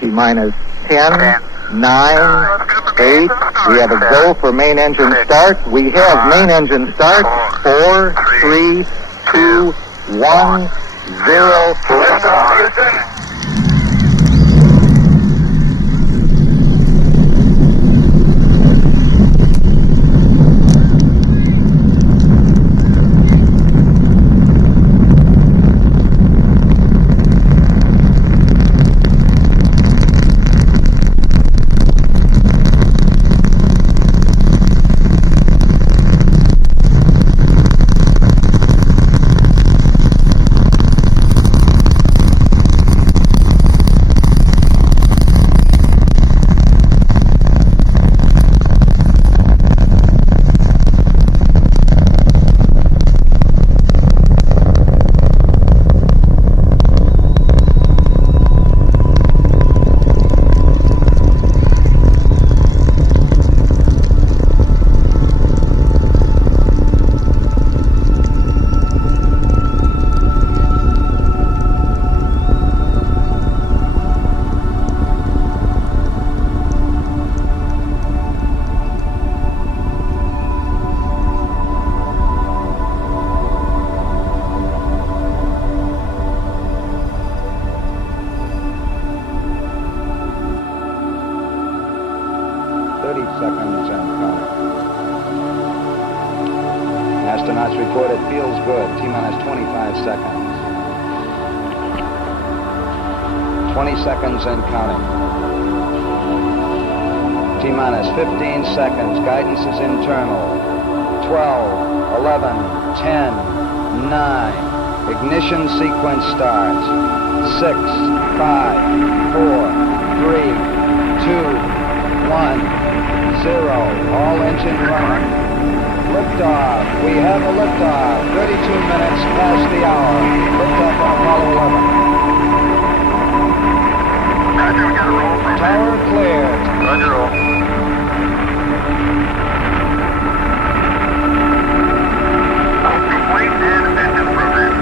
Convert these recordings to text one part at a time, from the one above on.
T-minus 10, 9, 8. We have a go for main engine start. We have main engine start. 4, 3, 2, 1, 0. Seconds and counting. Astronauts report it feels good. T-minus 25 seconds. 20 seconds and counting. T-minus 15 seconds. Guidance is internal. 12, 11, 10, 9. Ignition sequence starts. 6, 5, 4, 3, 2, 1. 0. All engine running. Liftoff. We have a liftoff. 32 minutes past the hour. Liftoff on Apollo 11. Roger, we got a roll from Tower cleared. Roger, roll. Complete and attention program.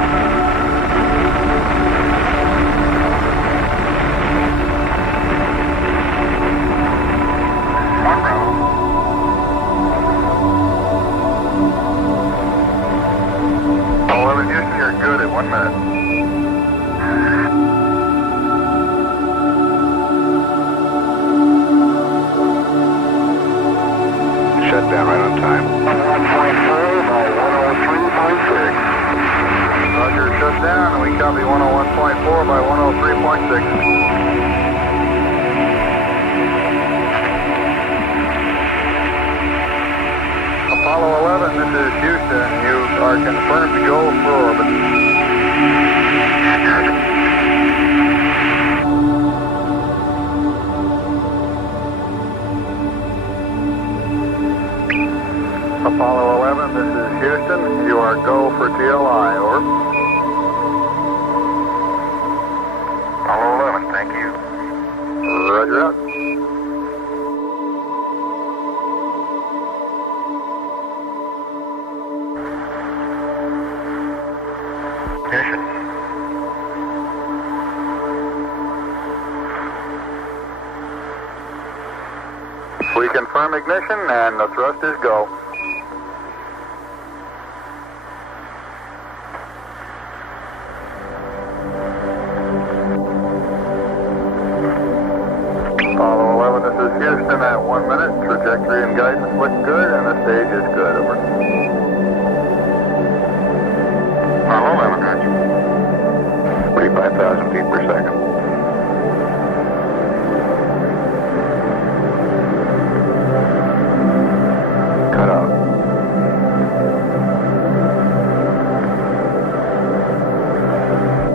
Houston, you're good at 1 minute. Shut down right on time. 1.4 by 103.6. Roger, shut down, and we copy 101.4 by 103.6. Apollo 11, this is Houston. You are confirmed to go for orbit. Apollo 11, this is Houston. You are go for TLI. Over. Apollo 11, thank you. Roger out. We confirm ignition and the thrust is go. Apollo 11, this is Houston at 1 minute. Trajectory and guidance look good and the stage is good. Over. Apollo 11, roger. 45,000 feet per second. Cut out.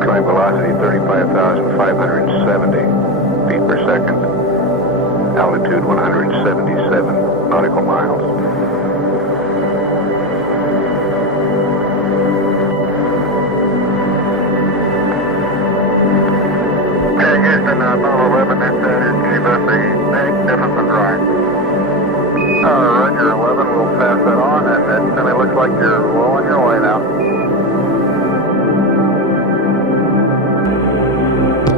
Going velocity 35,570 feet per second. Altitude 177 nautical miles. Okay, Houston, Apollo 11, this is a magnificent ride. Roger, 11, we'll pass that on, and it certainly looks like you're well on your way now.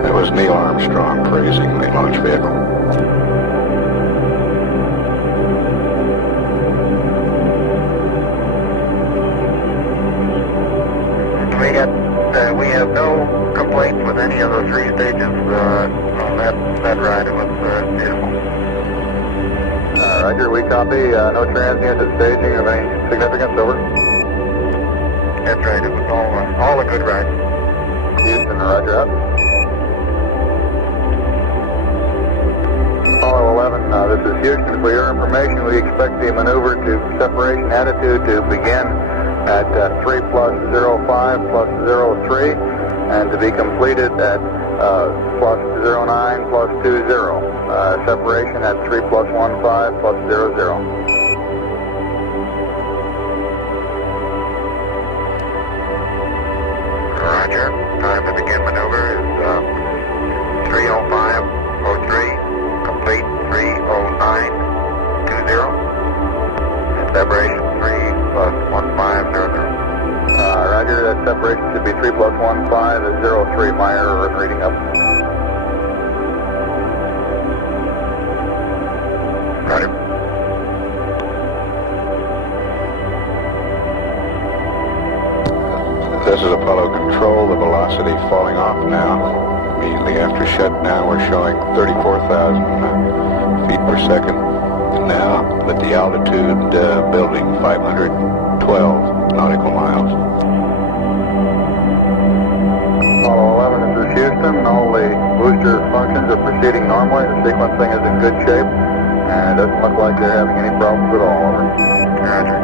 That was Neil Armstrong. Armstrong praising the launch vehicle. We have no complaints with any of the three stages on that ride. It was beautiful. Roger, we copy. No transient at staging of any significance, over. That's right, it was all a good ride. Houston, roger out. Apollo 11, this is Houston. For your information, we expect the maneuver to separation attitude to begin at 3 plus 05 plus 03 and to be completed at plus 09 plus 20. Separation at 3 plus 15 plus 00. Roger. Time to begin maneuver is 3:05:03. Complete 3:09:20. And separation 3 plus 15:00. Roger. That separation should be 3 plus 15 is 03. My error in reading up. Roger. This is Apollo Control, the velocity falling off now. Immediately after shutdown, we're showing 34,000 feet per second. And now, with the altitude building 512 nautical miles. Apollo 11, this is Houston. All the booster functions are proceeding normally. The sequencing is in good shape. And it doesn't look like they're having any problems at all. Over. Roger.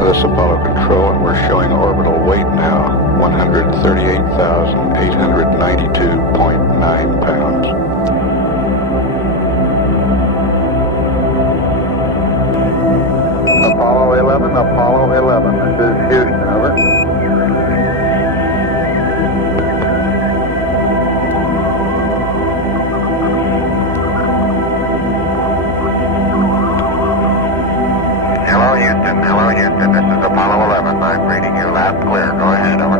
This is Apollo Control, and we're showing orbital weight now, 138,892.9 pounds. Apollo 11, Apollo 11. This is Houston, over. Hello, Houston. Hello, Houston. This is Apollo 11. I'm reading you loud and clear. Go ahead, over.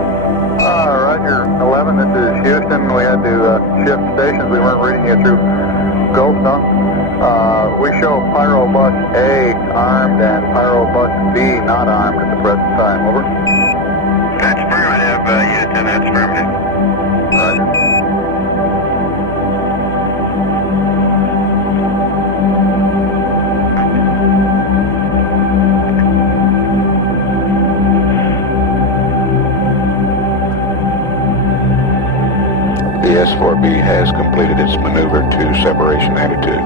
Roger. 11, this is Houston. We had to shift stations. We weren't reading you through Goldstone. We show Pyro Bus A armed and Pyro Bus B not armed at the present time. Over. That's affirmative, Houston. That's affirmative. Roger. The S-4B has completed its maneuver to separation attitude.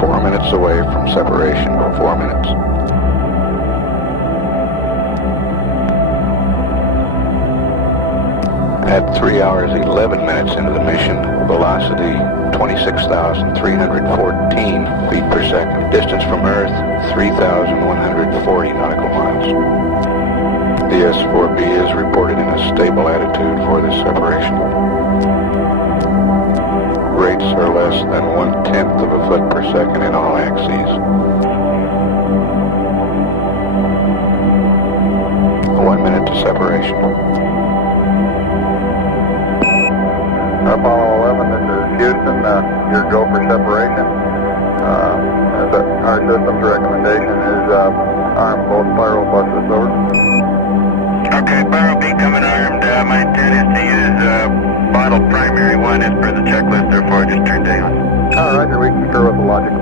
Four minutes away from separation. 4 minutes. At 3 hours 11 minutes into the mission, velocity 26,314 feet per second. Distance from Earth 3,140 nautical miles. The S-4B is reported in a stable attitude for this separation. Rates are less than 1/10 of a foot per second in all axes. 1 minute to separation. Apollo 11, this is Houston. Your go for separation. Our system's recommendation is arm both Pyro buses, over. Okay, Pyro B coming armed. My intent is to use bottle primary 1 as per the checklist, therefore I just turned A on. Roger, we concur with the logic.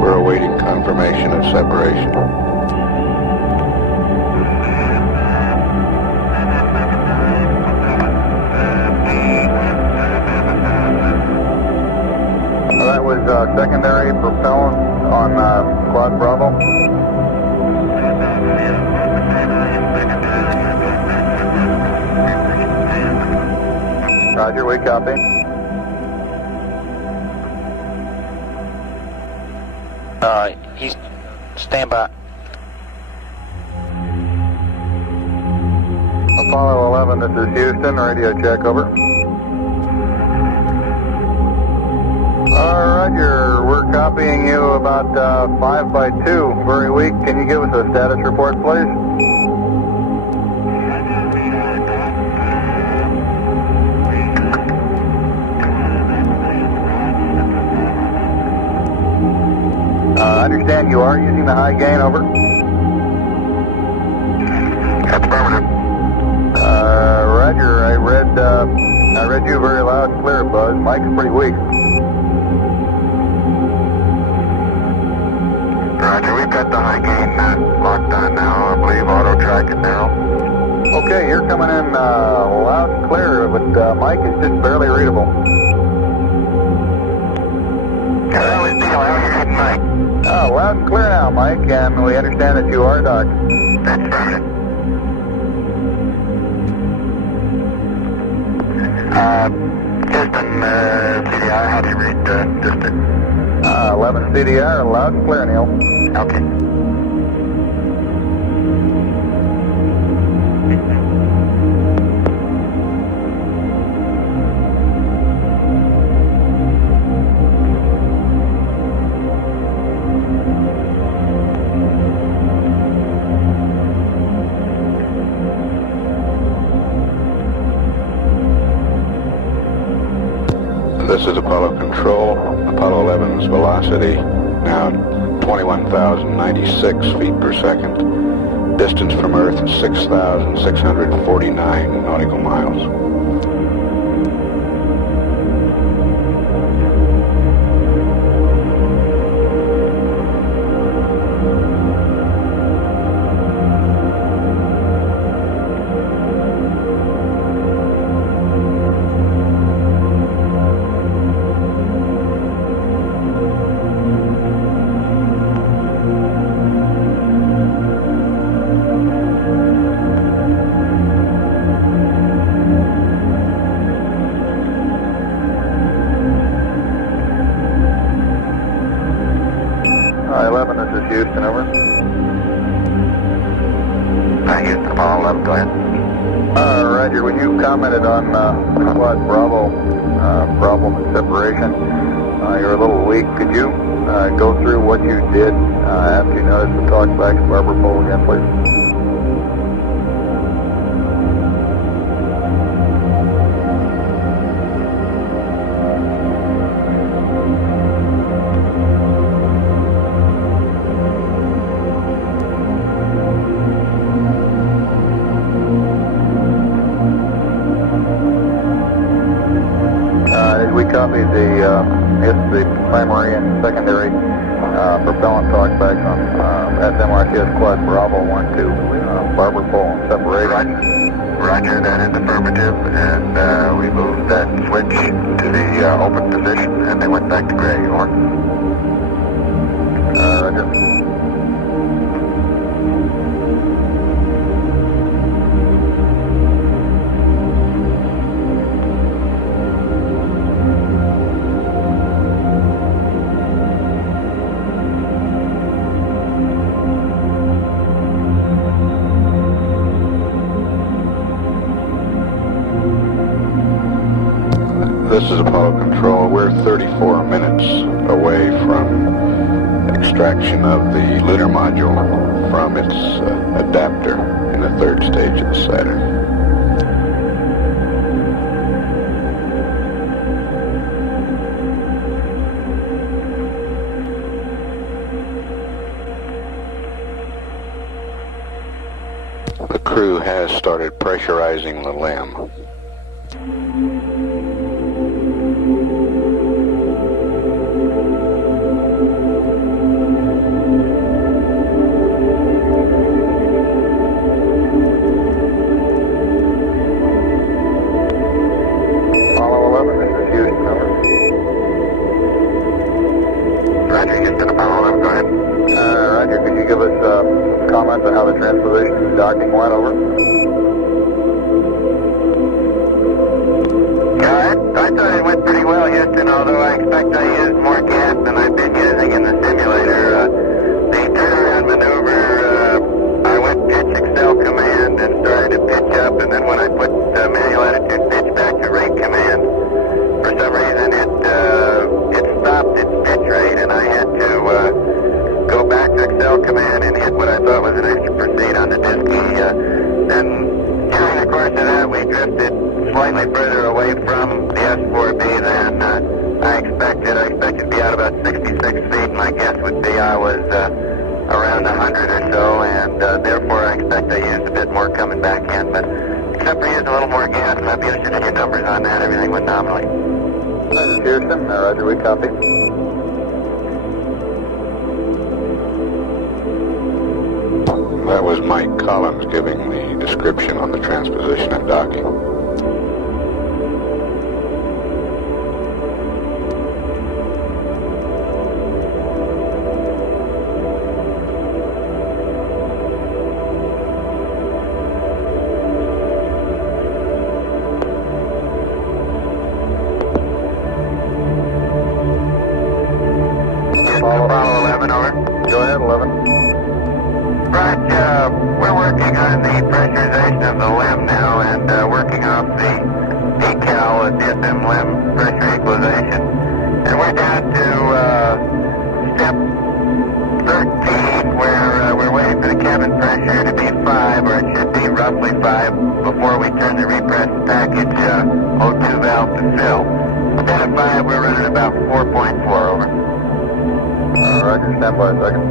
We're awaiting confirmation of separation. That was secondary propellant on Quad Bravo. Roger, we copy. He's stand by. Apollo 11, this is Houston, radio check, over. Roger, we're copying you about 5 by 2, very weak. Can you give us a status report, please? I understand you are using the high gain, over. Affirmative. Roger, I read you very loud and clear, Buzz. Mike's pretty weak. Roger, we've got the high gain locked on now. I believe auto tracking now. Okay, you're coming in loud and clear, but Mike is just barely readable. Hello, it's Neil. How are you heading, Mike? Loud and clear now, Mike, and we understand that you are Doc. That's affirmative. Distant CDR, how do you read distant? 11 CDR, loud and clear, Neil. Okay. This is Apollo Control. Apollo 11's velocity now 21,096 feet per second. Distance from Earth 6,649 nautical miles. Hi, 11, this is Houston, over. Houston, Apollo 11, go ahead. Roger, when you commented on Squad Bravo problem and separation, you're a little weak. Could you go through what you did after you noticed the talkback to Barbara Pole again, please? We copied the primary and secondary propellant talkbacks on SMRTS Quad Bravo 1 to Barbara Pole and separation. Roger, that is affirmative, and we moved that switch to the open position, and they went back to gray, over. Roger. This is Apollo Control. We're 34 minutes away from extraction of the lunar module from its adapter in the third stage of the Saturn. The crew has started pressurizing the LEM. Comments on how the transposition docking went, over. and started to pitch up, and then when I put the manual attitude pitch back to rate command, for some reason it stopped its pitch rate, and I had to go back to Excel command and hit what I thought was an extra proceed on the disk key. Then during the course of that, we drifted slightly further away from the S4B than I expected. I expected to be out about 66 feet. My guess would be I was around 100 or so, and therefore I expect I used a bit more coming back in. But except for using a little more gas, and I'd be interested in your numbers on that. Everything went nominally. This is Houston. Roger, we copy. That was Mike Collins giving the description on the transposition and docking. Apollo 11, over. Go ahead, 11. Right, we're working on the pressurization of the limb now and working off the decal DSM limb pressure equalization. And we're down to step 13 where we're waiting for the cabin pressure to be 5, or it should be roughly 5, before we turn the repress package O2 valve to fill. Instead of 5, we're running about 4.4, over. Roger, stand by a second.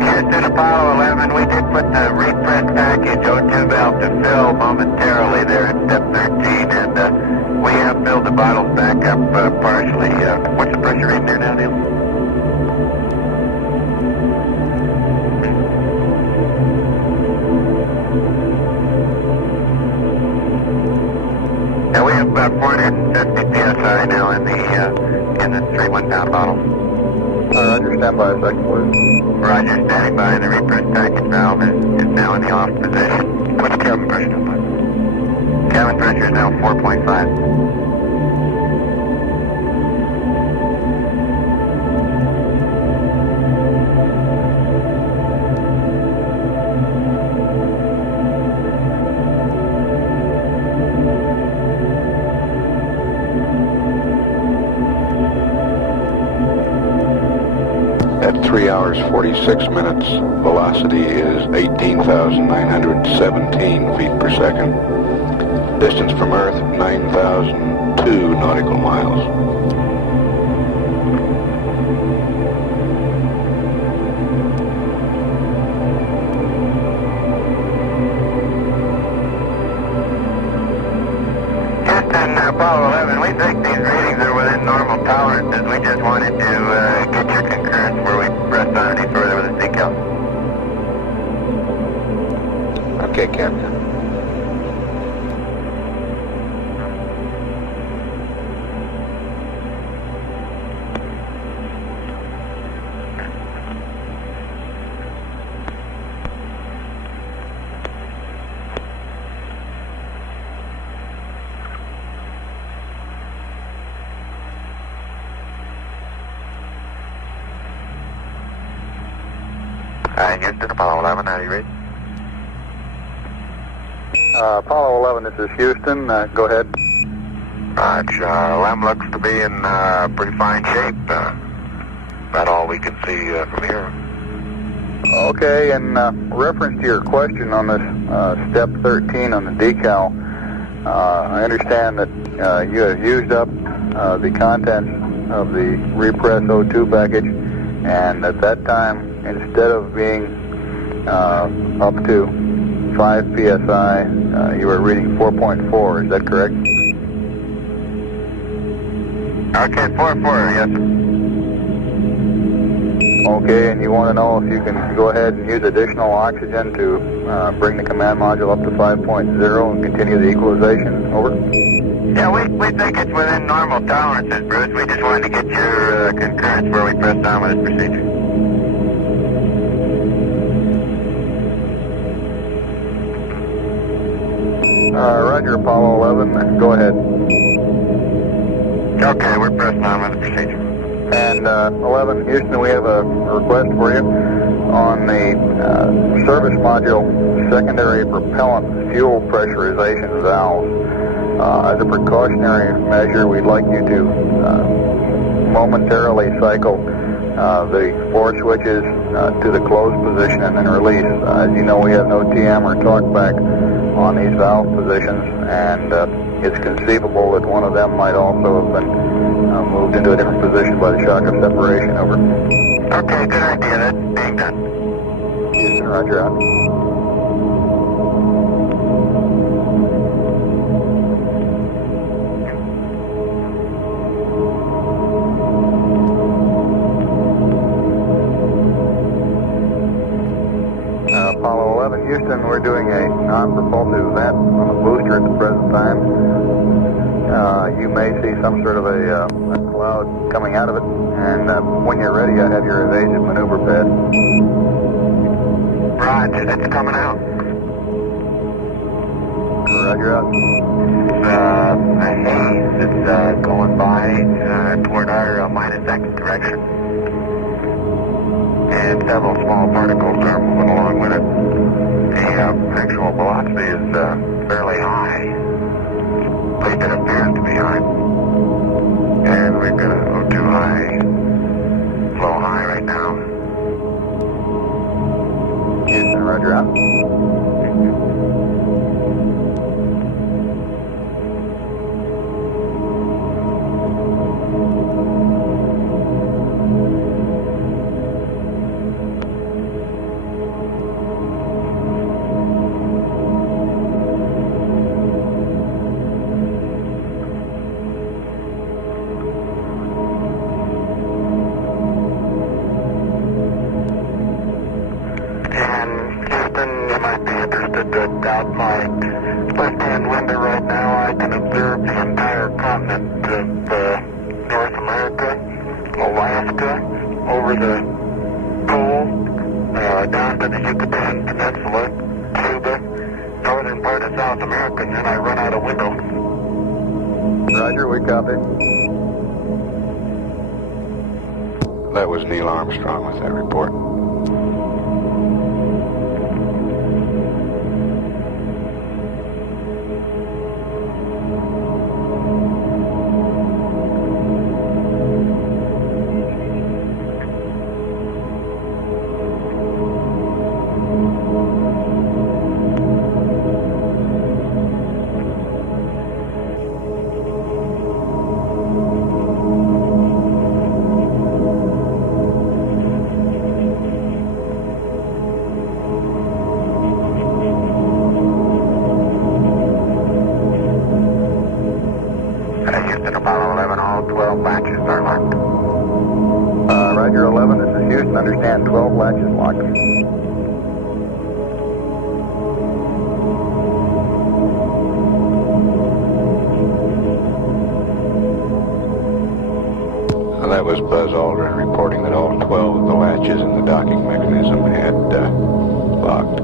Houston, Apollo 11, we did put the repress package O2 valve to fill momentarily there at step 13, and we have filled the bottles back up partially. What's the pressure reading there now, Neil? Now we have about 450 psi now in the 3 1-pound bottles. Roger, stand by a second, please. Roger, standing by. The repress package valve is now in the off position. What's the cabin pressure now? Cabin pressure is now 4.5. At 3 hours 46 minutes, velocity is 18,917 feet per second. Distance from Earth, 9,002 nautical miles. Houston, Apollo 11, we think these readings are within normal tolerances. We just wanted to get your concurrence where we press on any further with the decal. Okay, Captain. Houston, Apollo 11, how do you read? Apollo 11, this is Houston. Go ahead. Roger, LM looks to be in pretty fine shape. About all we can see from here. Okay, in reference to your question on this step 13 on the decal, I understand that you have used up the contents of the repress O2 package, and at that time, instead of being up to 5 psi, you were reading 4.4. Is that correct? Okay, 4.4, yes. Okay, and you want to know if you can go ahead and use additional oxygen to bring the command module up to 5.0 and continue the equalization? Over. Yeah, we think it's within normal tolerances, Bruce. We just wanted to get your concurrence where we pressed on with this procedure. Roger, Apollo 11. Go ahead. Okay, we're pressing on with the procedure. And 11, Houston, we have a request for you on the service module secondary propellant fuel pressurization valve. As a precautionary measure, we'd like you to momentarily cycle the 4 switches to the closed position and then release. As you know, we have no TM or talkback on these valve positions, and it's conceivable that one of them might also have been moved into a different position by the shock of separation. Over. Okay, good idea. That's being done. Houston, roger out. Apollo 11, Houston, we're doing a non-propulsive vent on the booster at the present time. You may see some sort of a cloud coming out of it, and when you're ready, I have your evasive maneuver pad. Roger, it's coming out. Roger out. A haze that's going by toward our minus X direction. And several small particles are moving along with it. The actual velocity is fairly high. At least it appears to be high. And we've got a O2 high, low high right now. Houston, roger out. Out my left-hand window right now, I can observe the entire continent of North America, Alaska, over the pole, down to the Yucatan Peninsula, Cuba, northern part of South America, and then I run out of window. Roger, we copy. That was Neil Armstrong with that report. Apollo 11, all 12 latches are locked. Roger 11, this is Houston, understand 12 latches locked. That was Buzz Aldrin reporting that all 12 of the latches in the docking mechanism had locked.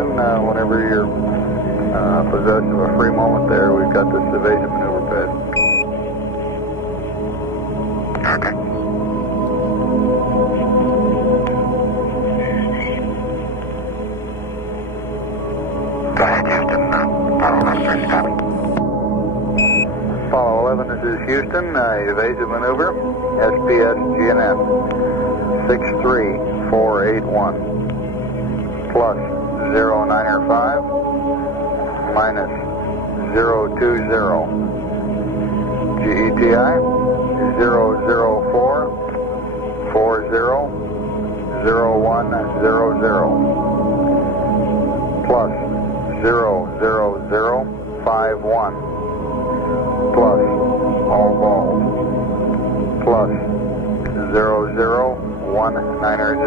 Houston. Whenever you're possessed of a free moment there, we've got this evasive maneuver pad. Okay. Go ahead, Houston. Apollo 11 is coming. Apollo 11, this is Houston. Evasive maneuver. SPS GNM 63481. Plus 095 minus 020. GETI 004 40 0100. Plus 00051. Plus all balls. Plus 00190.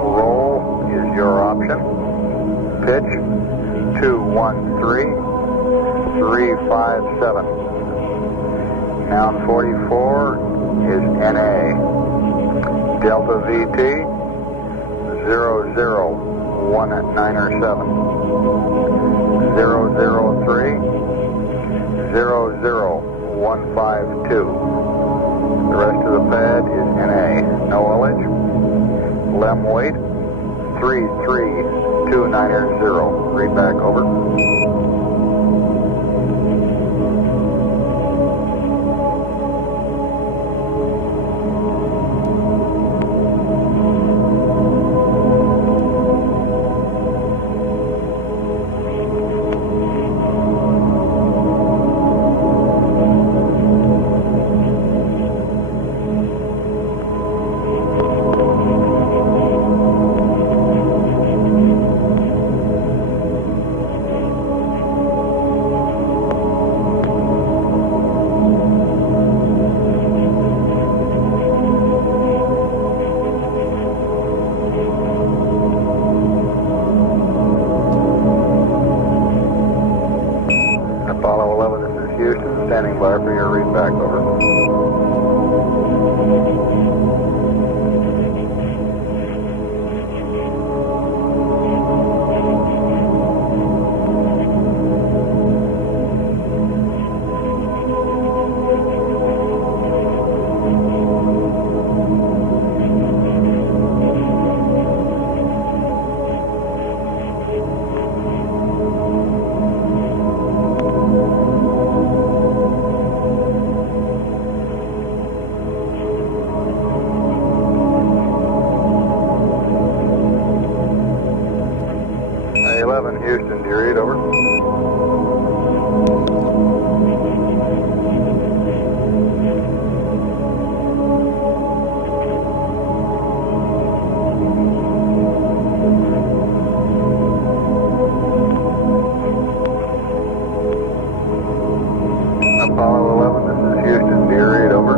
Roll is your option. Pitch 213357. Noun 44 is NA. Delta VT 00197. 003 00152. The rest of the pad is NA. No ullage. Lem weight 33290. Read back over. Apollo 11, this is Houston, standing by for your read back, over. Houston, do you read, over? Apollo 11, this is Houston, do you read, over?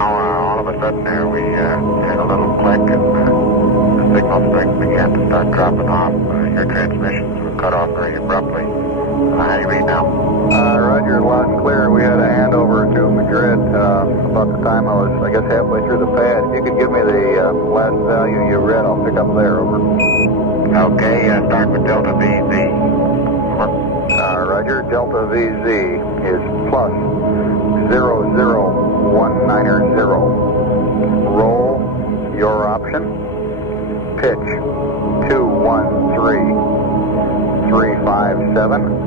All of a sudden there we had a little click and the signal strength began to start dropping off. Your transmissions were cut off very abruptly. How do you read now? Roger, loud and clear. We had a handover to Madrid about the time I was, I guess, halfway through the pad. If you could give me the last value you read, I'll pick up there, over. Okay, start with Delta VZ. Roger, Delta VZ is plus 00190. Roll, your option. Pitch 213357.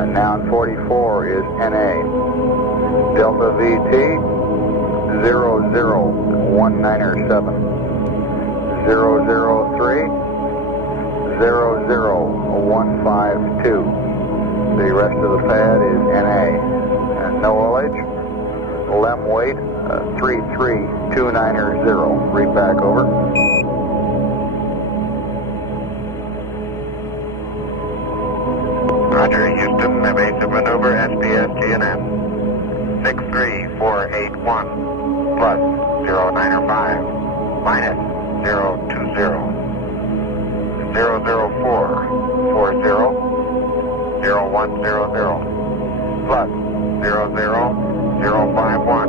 And noun 44 is NA. Delta VT 00197. 003 00152. The rest of the pad is NA. And no ullage. Lem weight 33290. Read back, over. Roger, Houston, evasive maneuver, SPS GNM 63481 plus 095 minus 020 004 40 0100 plus 00051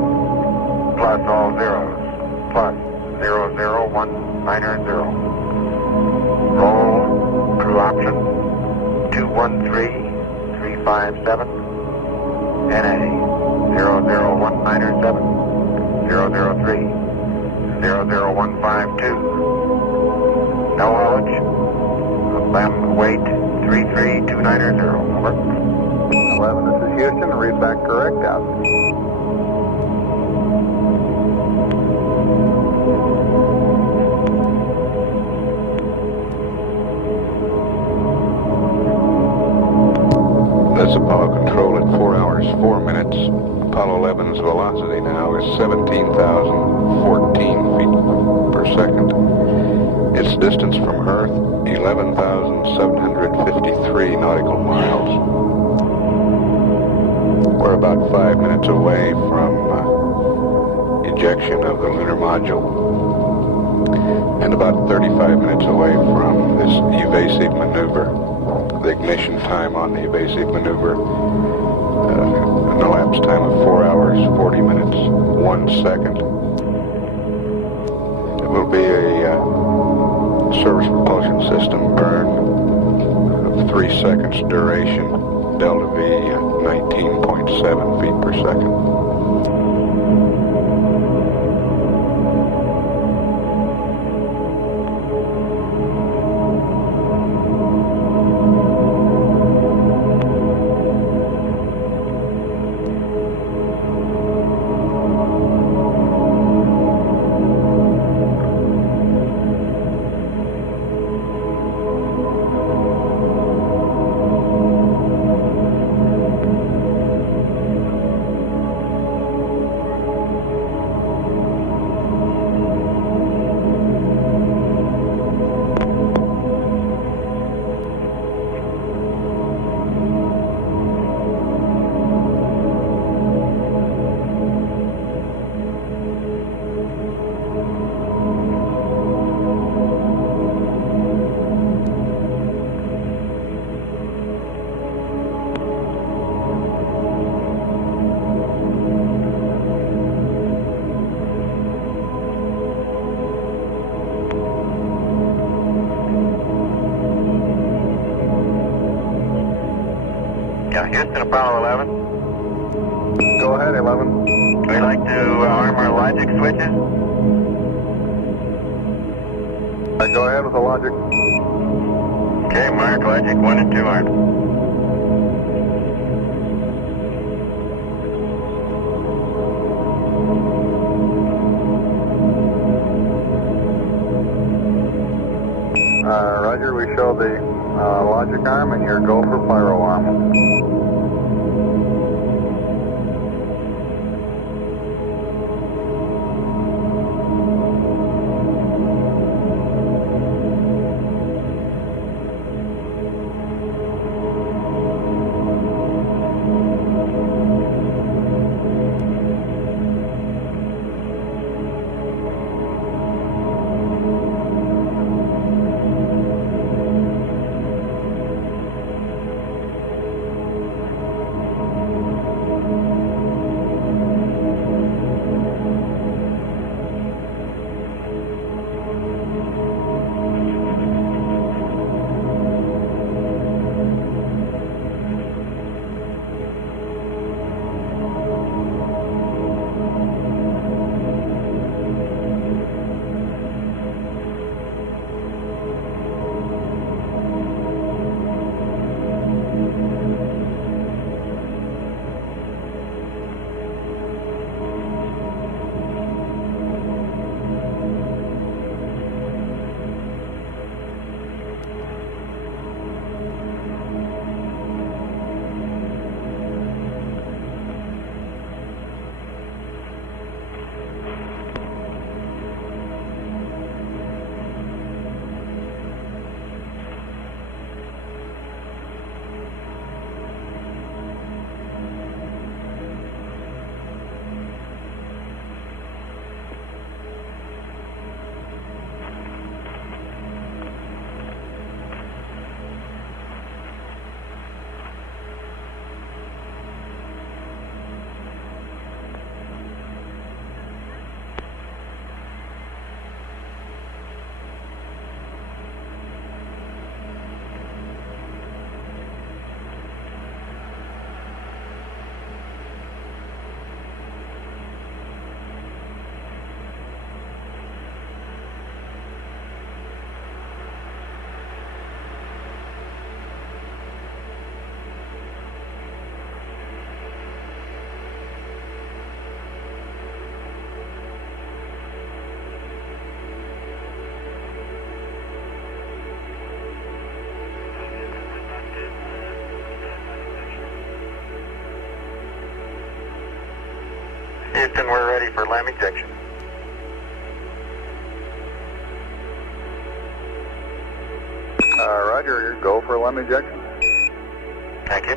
plus all zeros plus 001 Roll crew option 213357 NA 00197 003 00152. No haulage. Them weight 33290. Over. 11, this is Houston. Read back correct. Out. That's Apollo Control at 4 hours, 4 minutes. Apollo 11's velocity now is 17,014 feet per second. Its distance from Earth, 11,753 nautical miles. We're about 5 minutes away from ejection of the lunar module, and about 35 minutes away from this evasive maneuver. The ignition time on the evasive maneuver, an elapsed time of 4 hours, 40 minutes, 1 second. It will be a service propulsion system burn of 3 seconds duration, delta V 19.7 feet per second. Yeah, Houston, Apollo 11. Go ahead, 11. We'd like to arm our logic switches. Go ahead with the logic. Okay, mark logic 1 and 2 armed. Roger, we show the logic arm and your go for pyro arm. Houston, we're ready for LAM ejection. Roger, go for LAM ejection. Thank you.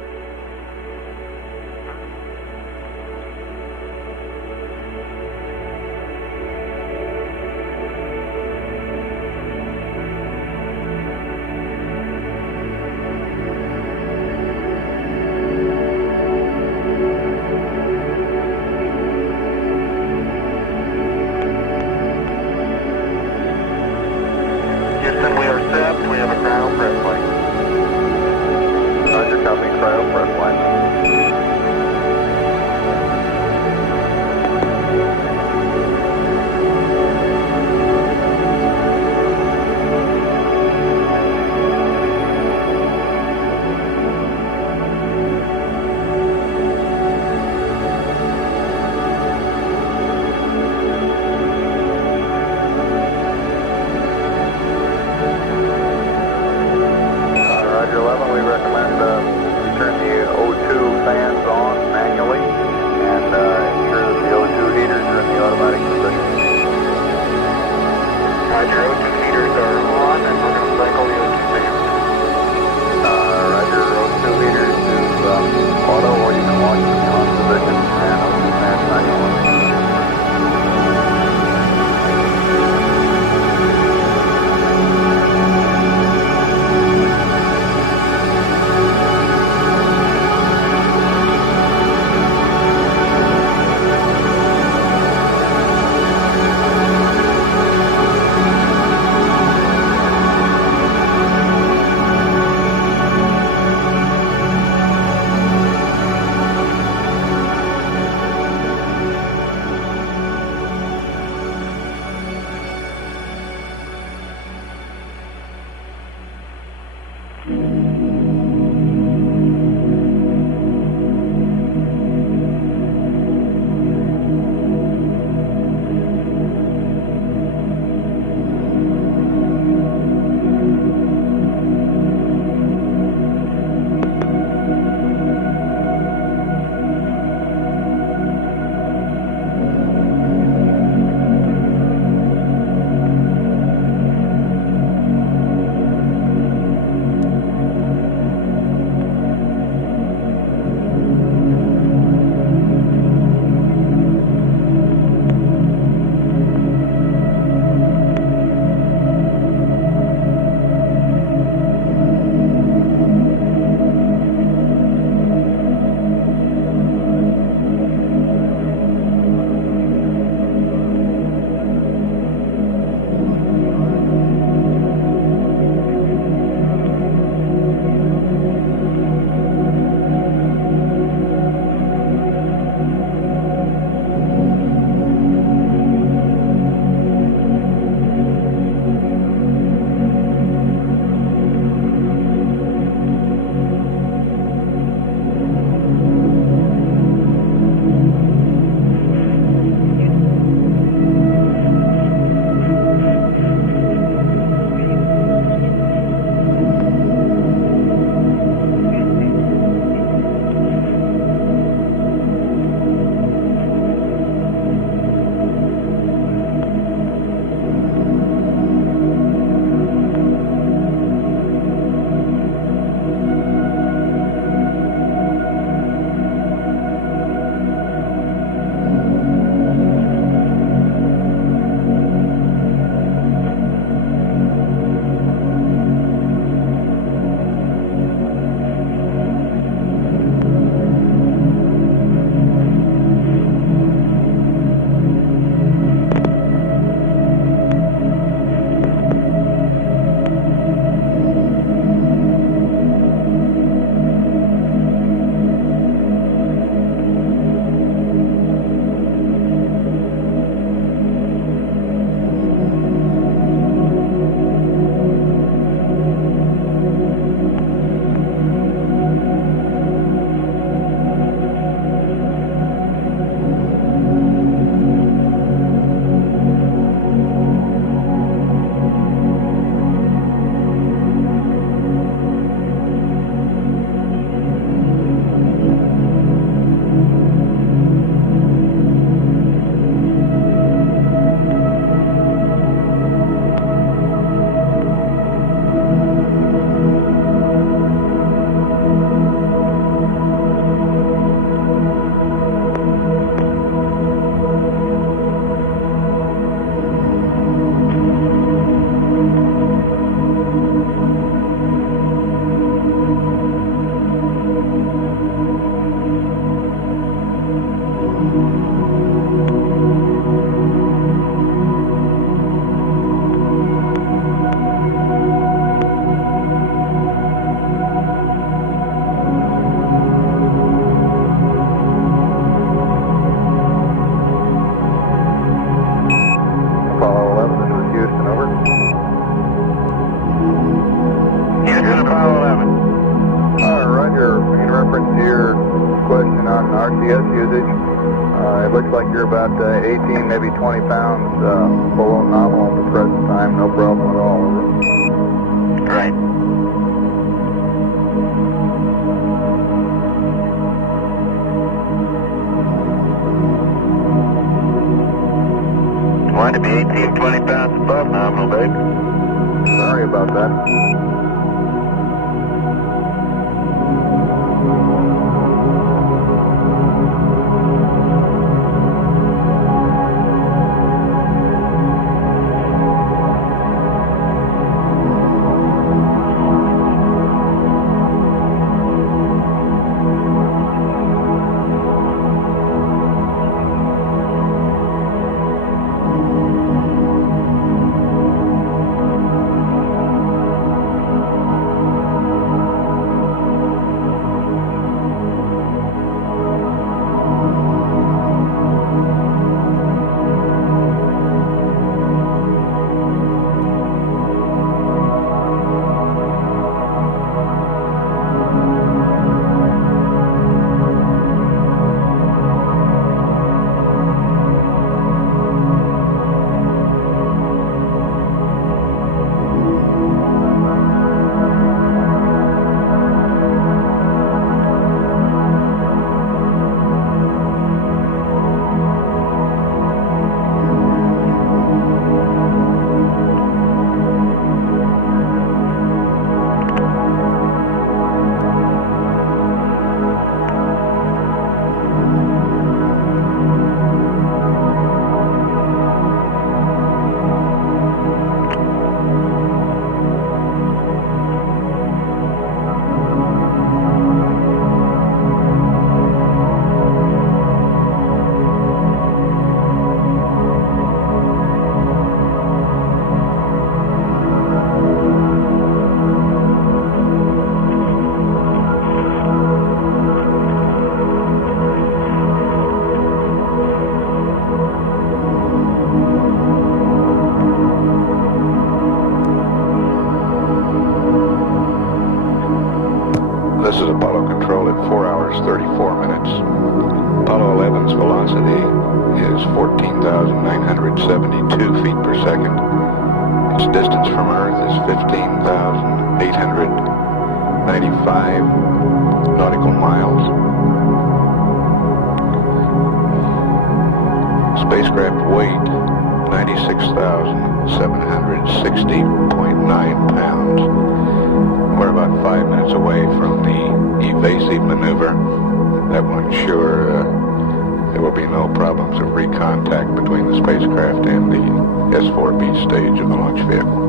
Houston, we are set. We have a cryo press line. Roger, copy, cryo press line. Roger 11, we recommend turn the O2 fans on manually and ensure that the O2 heaters are in the automatic position. Roger, O2 heaters are on, and we're going to cycle the O2 fans. Roger, O2 heaters is auto, or you can launch them in on position, and O2 fans manually. looks like you're about 18, maybe 20 pounds below nominal at the present time. No problem at all. Over. Right. Want to be 18, 20 pounds above nominal, babe. Sorry about that. This is Apollo Control at 4 hours 34 minutes. Apollo 11's velocity is 14,972 feet per second. Its distance from Earth is 15,895 nautical miles. Spacecraft weight, 96,760.9 pounds. We're about 5 minutes away from the evasive maneuver. That will ensure there will be no problems of recontact between the spacecraft and the S-4B stage of the launch vehicle.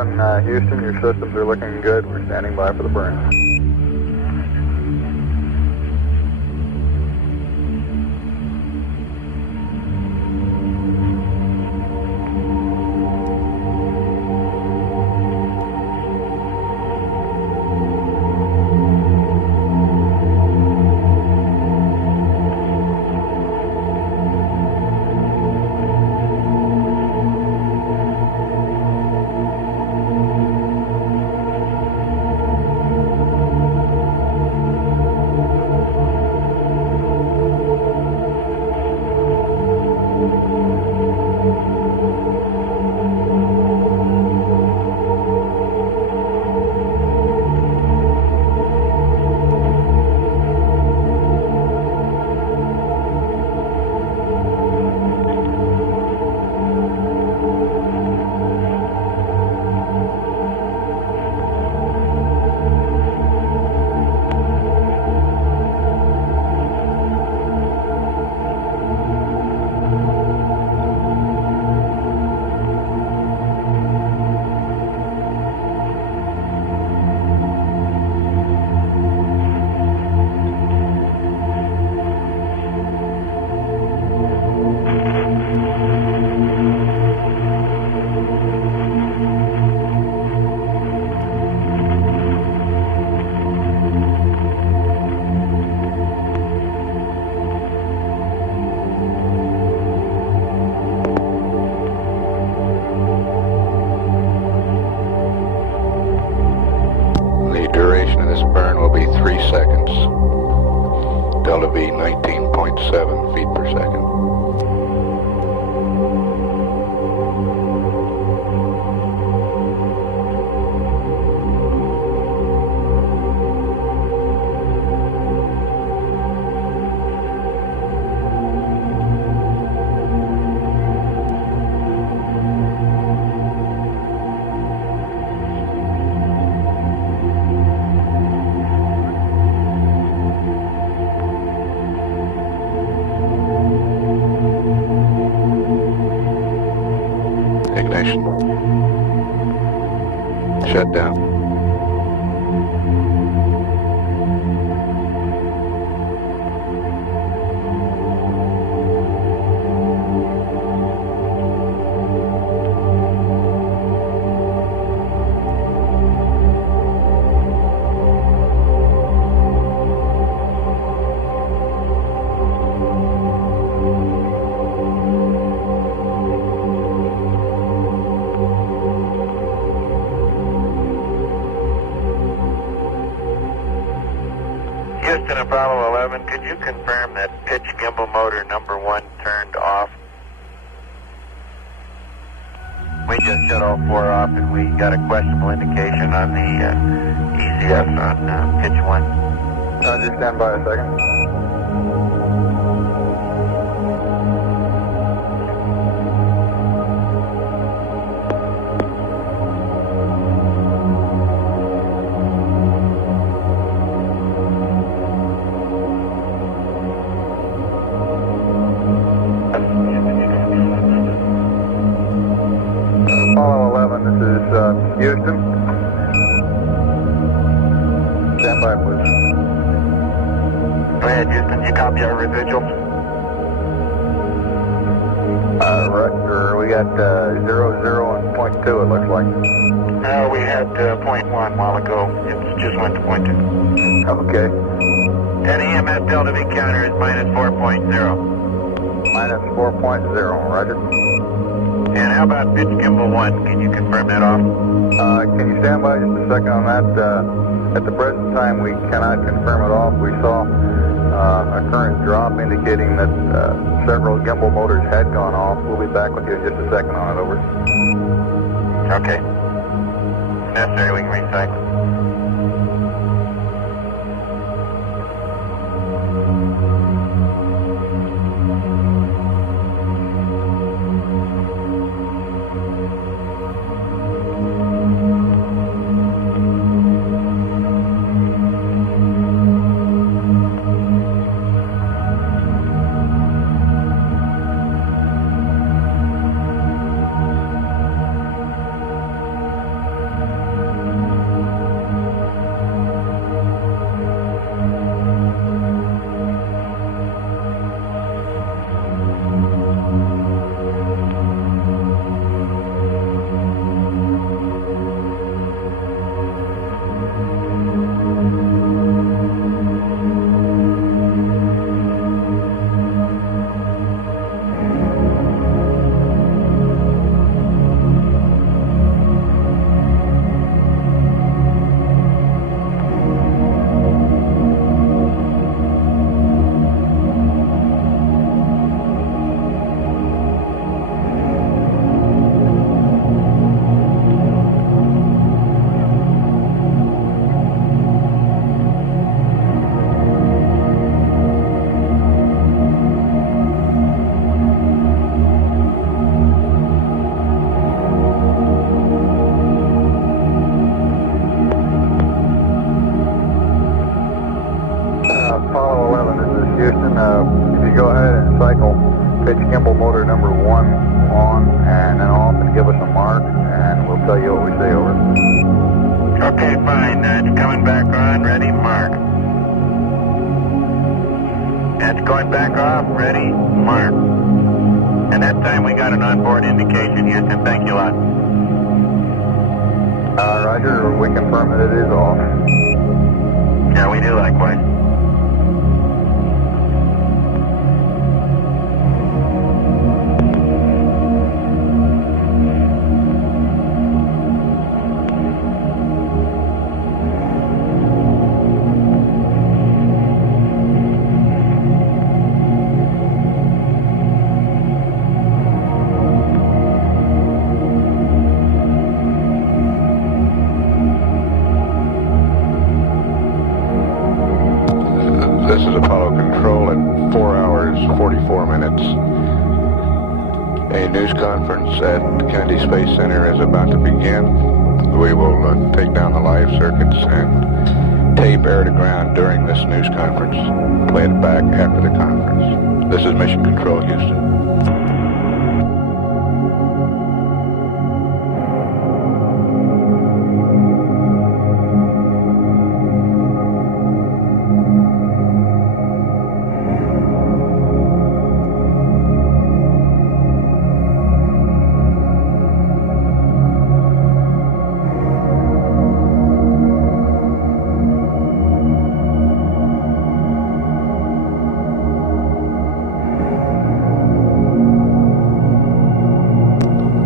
11, Houston, your systems are looking good. We're standing by for the burn. Delta V 19.7 feet per second. Ignition. Shut down. Houston, Apollo 11, could you confirm that pitch gimbal motor number 1 turned off? We just shut all 4 off and we got a questionable indication on the ECS on pitch 1. Just stand by a second. Houston. Stand by, please. Go ahead, Houston. You copy our residuals? Right, we got 00 and 0.2, it looks like. No, we had 0.1 a while ago. It just went to 0.2. Okay. And EMS Delta V counter is minus 4.0. Minus 4.0, roger. And how about pitch gimbal 1? Can you confirm that off? Can you stand by just a second on that? At the present time, we cannot confirm it off. We saw a current drop indicating that several gimbal motors had gone off. We'll be back with you in just a second on it, over. Okay. If necessary, we can recycle. if you go ahead and cycle pitch gimbal motor number 1 on and then off and give us a mark, and we'll tell you what we say. Over. Okay, fine. It's coming back on. Ready, mark. That's going back off. Ready, mark. And that time we got an onboard indication. Houston, thank you a lot. Roger, we confirm that it is off. Yeah, we do likewise. This is Apollo Control at 4 hours, 44 minutes. A news conference at Kennedy Space Center is about to begin. We will take down the live circuits and tape air to ground during this news conference. Play it back after the conference. This is Mission Control, Houston.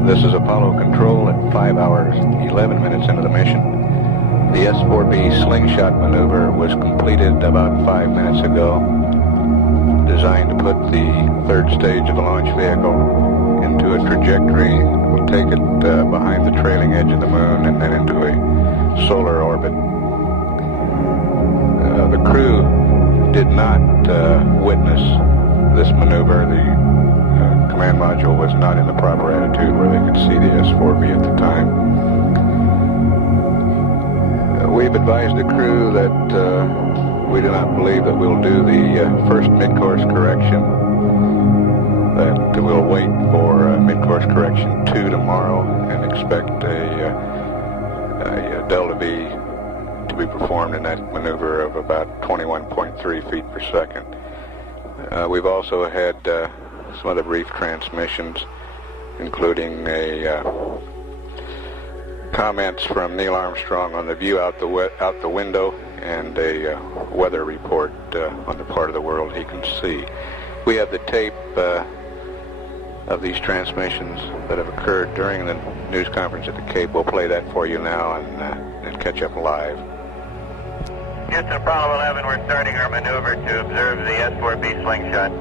This is Apollo Control at 5 hours, 11 minutes into the mission. The S-4B slingshot maneuver was completed about 5 minutes ago, designed to put the third stage of the launch vehicle into a trajectory that will take it behind the trailing edge of the moon and then into a solar orbit. The crew did not witness this maneuver. The command module was not in the proper attitude where they could see the S-4B at the time. We've advised the crew that we do not believe that we'll do the first mid-course correction, that we'll wait for mid-course correction 2 tomorrow and expect a delta V to be performed in that maneuver of about 21.3 feet per second. We've also had some other brief transmissions, including comments from Neil Armstrong on the view out the window and a weather report on the part of the world he can see. We have the tape of these transmissions that have occurred during the news conference at the Cape. We'll play that for you now and catch up live. Houston, Apollo 11, we're starting our maneuver to observe the S-4B slingshot.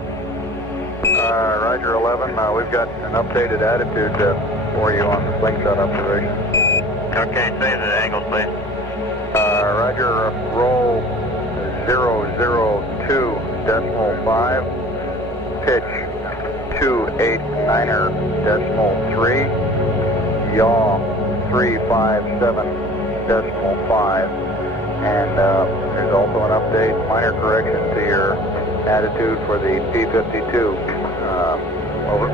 Roger 11, we've got an updated attitude for you on the slingshot observation. Okay, say the angles, please. Roger, roll 002.5, pitch 289.3, yaw 357.5, and there's also an update, minor correction to your attitude for the P-52. Over.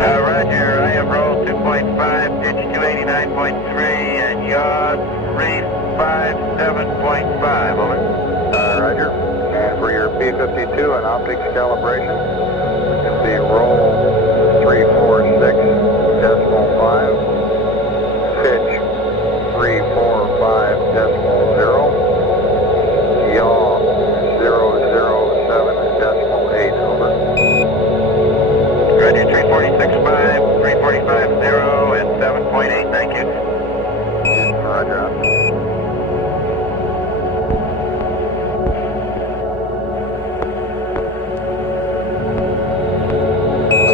Roger, I have rolled 2.5, pitch 289.3, and yaw 357.5. Over. Roger. And for your P-52 and optics calibration, it's the roll 346.5, pitch 345.0, yaw 007.8. Over. Roger, 346.5, 345.0, and 7.8. Thank you. Roger.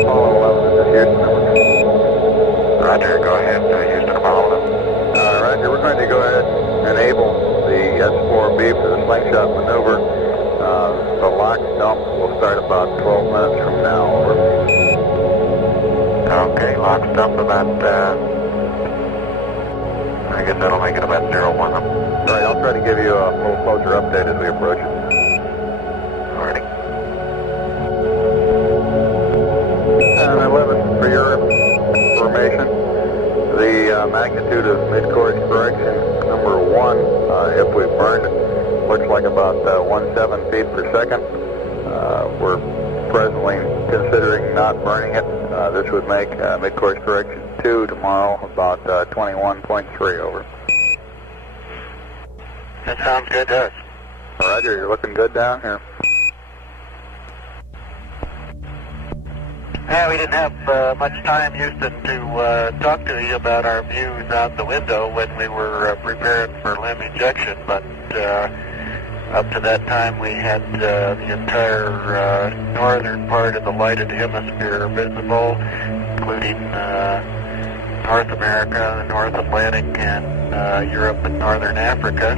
Apollo 11, this is Houston. Roger, go ahead, Houston, Apollo 11. Roger, we're going to go ahead and enable the S-4B for the slingshot maneuver. The lock dump will start about 12 minutes from now. Over. Okay, lock stop about, I guess that'll make it about 01. All right, I'll try to give you a little closer update as we approach it. And 11, for your information, the magnitude of mid-course correction number 1, if we burned it, looks like about 17 feet per second. We're presently considering not burning it. This would make mid-course correction 2 tomorrow about 21.3 over. That sounds good to us. Roger, you're looking good down here. Yeah, we didn't have much time, Houston, to talk to you about our views out the window when we were preparing for limb ejection, but up to that time we had the entire northern part of the lighted hemisphere visible, including North America, the North Atlantic, and Europe and Northern Africa.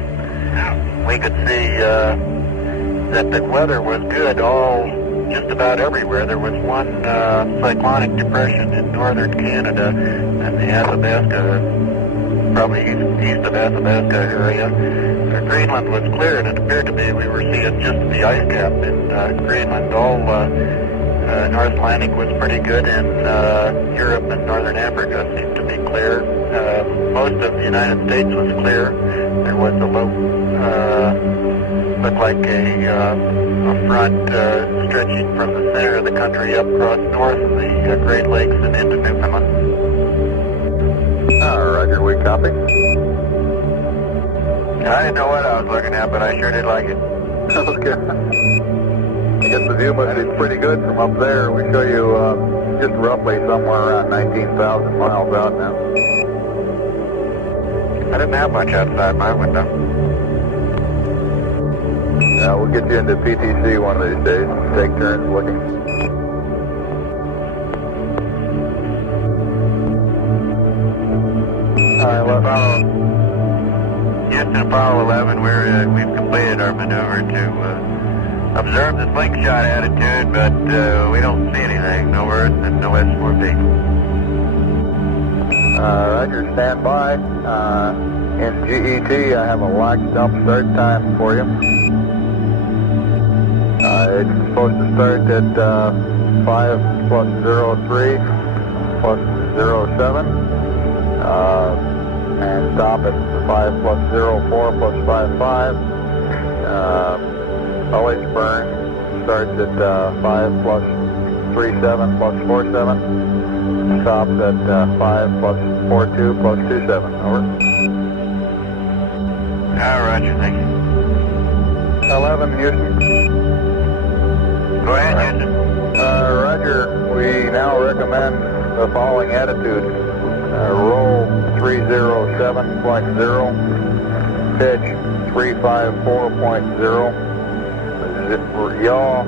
We could see that the weather was good just about everywhere. There was one cyclonic depression in northern Canada and the Athabasca, probably east of Athabasca area. Greenland was clear, and it appeared to me we were seeing just the ice cap in Greenland. All North Atlantic was pretty good, and Europe and Northern Africa seemed to be clear. Most of the United States was clear. There was a low, looked like a front stretching from the center of the country up across north of the Great Lakes and into Newfoundland. Roger, we copy. I didn't know what I was looking at, but I sure did like it. Okay. I guess the view must be pretty good from up there. We show you just roughly somewhere around 19,000 miles out now. I didn't have much outside my window. Yeah, we'll get you into PTC one of these days. Take turns looking. Houston, Apollo 11, we've completed our maneuver to observe the slingshot attitude, but we don't see anything. No Earth and no S4B. Roger, stand by. In GET, I have a lock dump start time for you. It's supposed to start at 5 plus 03 plus 07. And stop at 5 plus 04 plus 55. LH burn starts at 5 plus 37 plus 47. Stops at 5 plus 42 plus 27. Over. Roger, thank you. 11, Houston. Go ahead, Houston. Roger, we now recommend the following attitude. Roll 307.0, pitch 354.0, yaw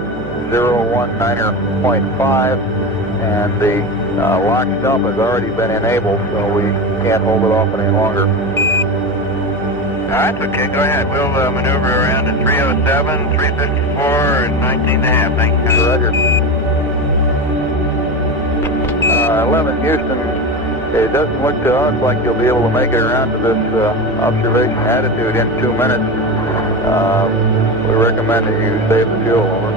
019.5, and the lock dump has already been enabled, so we can't hold it off any longer. That's okay, go ahead. We'll maneuver around to 307, 354, and 19.5. Thank you. Roger. 11, Houston. It doesn't look to us like you'll be able to make it around to this observation attitude in 2 minutes. We recommend that you save the fuel. Over.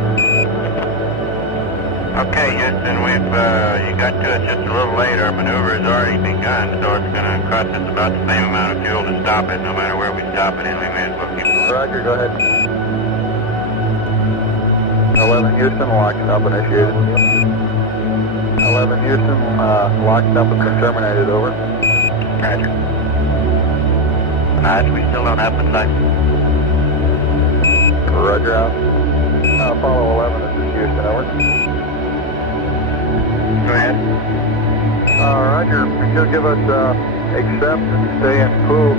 Okay, Houston, you got to us just a little late. Our maneuver has already begun, so it's going to cost us about the same amount of fuel to stop it. No matter where we stop it in, we may as well keep it. Roger, go ahead. 11, Houston, lock stop initiated. 11, Houston, lock dump has been terminated, over. Roger. We still don't have the sight. Roger out. Apollo 11, this is Houston, over. Go ahead. Roger, if you'll give us accept and stay in pool,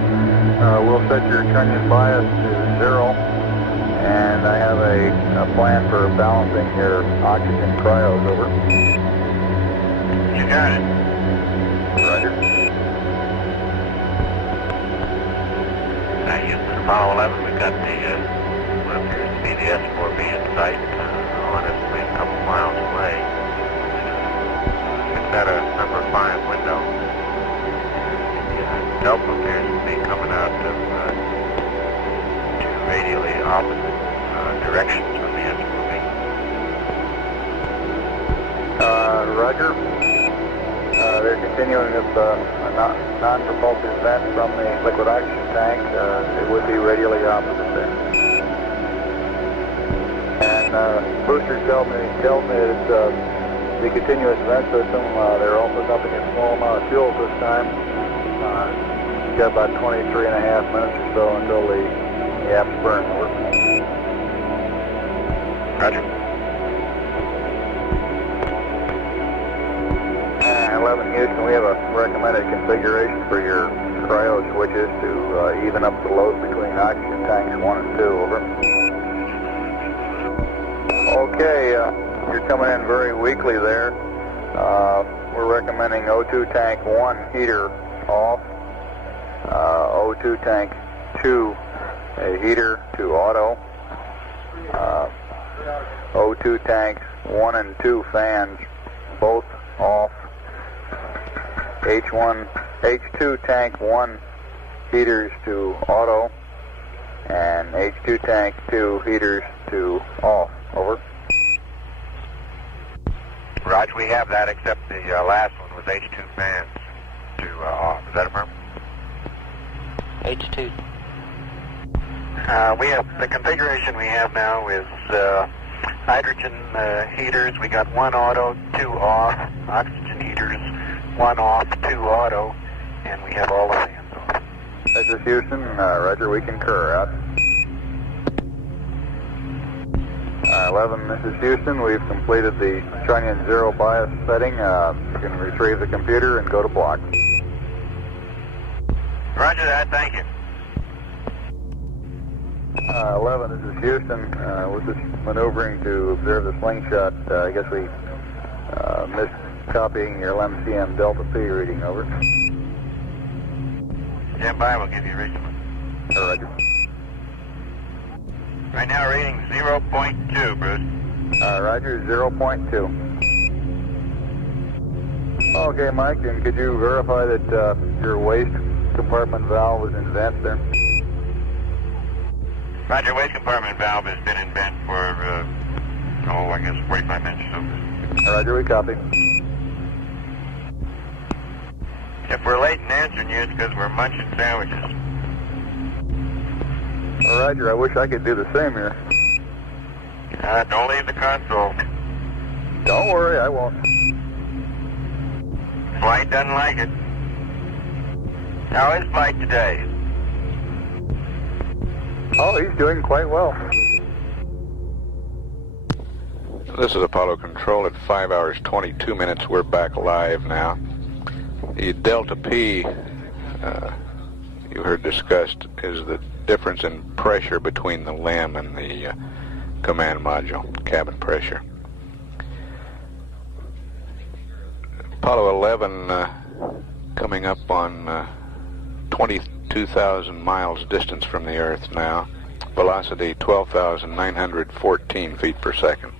we'll set your trunnion bias to 0, and I have a plan for balancing your oxygen cryos, over. You got it. Roger. Houston, Apollo 11, we've got what appears to be the S4B in sight on us, a couple miles away. It's got a number 5 window. The Delta appears to be coming out of two radially opposite directions from the S4B. Roger. They're continuing with a non-propulsive vent from the liquid oxygen tank. It would be radially opposite there. And boosters tell me it's the continuous vent system. They're also dumping a small amount of fuel this time. Got about 23 and a half minutes or so until the apps burn. Over. Roger. 11 Houston, we have a recommended configuration for your cryo switches to even up the load between oxygen tanks 1 and 2. Over. Okay, you're coming in very weakly there. We're recommending O2 tank 1 heater off, O2 tank 2 a heater to auto, O2 tanks 1 and 2 fans both off, H2 tank 1 heaters to auto, and H2 tank 2 heaters to off. Over. Roger, we have that, except the last one was H2 fans to off. Is that affirmed? H2. We have the configuration we have now is hydrogen heaters. We got 1 auto, 2 off. Oxygen heaters, 1 off, 2 auto, and we have all the fans off. This is Houston. Roger, we concur. Out. 11, this is Houston. We've completed the trunnion zero bias setting. You can retrieve the computer and go to block. Roger that, thank you. 11, this is Houston. We're just maneuvering to observe the slingshot. I guess we missed copying your LMCM Delta P reading. Over. Stand by, we'll give you a reading. Roger. Right now reading 0.2, Bruce. Roger, 0.2. Okay, Mike, and could you verify that your waste compartment valve is in vent there? Roger, waste compartment valve has been in vent for, I guess 45 minutes or so. Roger, we copy. If we're late in answering you, it's because we're munching sandwiches. Roger, I wish I could do the same here. Don't leave the console. Don't worry, I won't. Flight doesn't like it. How is flight today? Oh, he's doing quite well. This is Apollo Control at 5 hours 22 minutes. We're back live now. The Delta P you heard discussed is the difference in pressure between the LEM and the command module, cabin pressure. Apollo 11 coming up on 22,000 miles distance from the Earth now. Velocity 12,914 feet per second.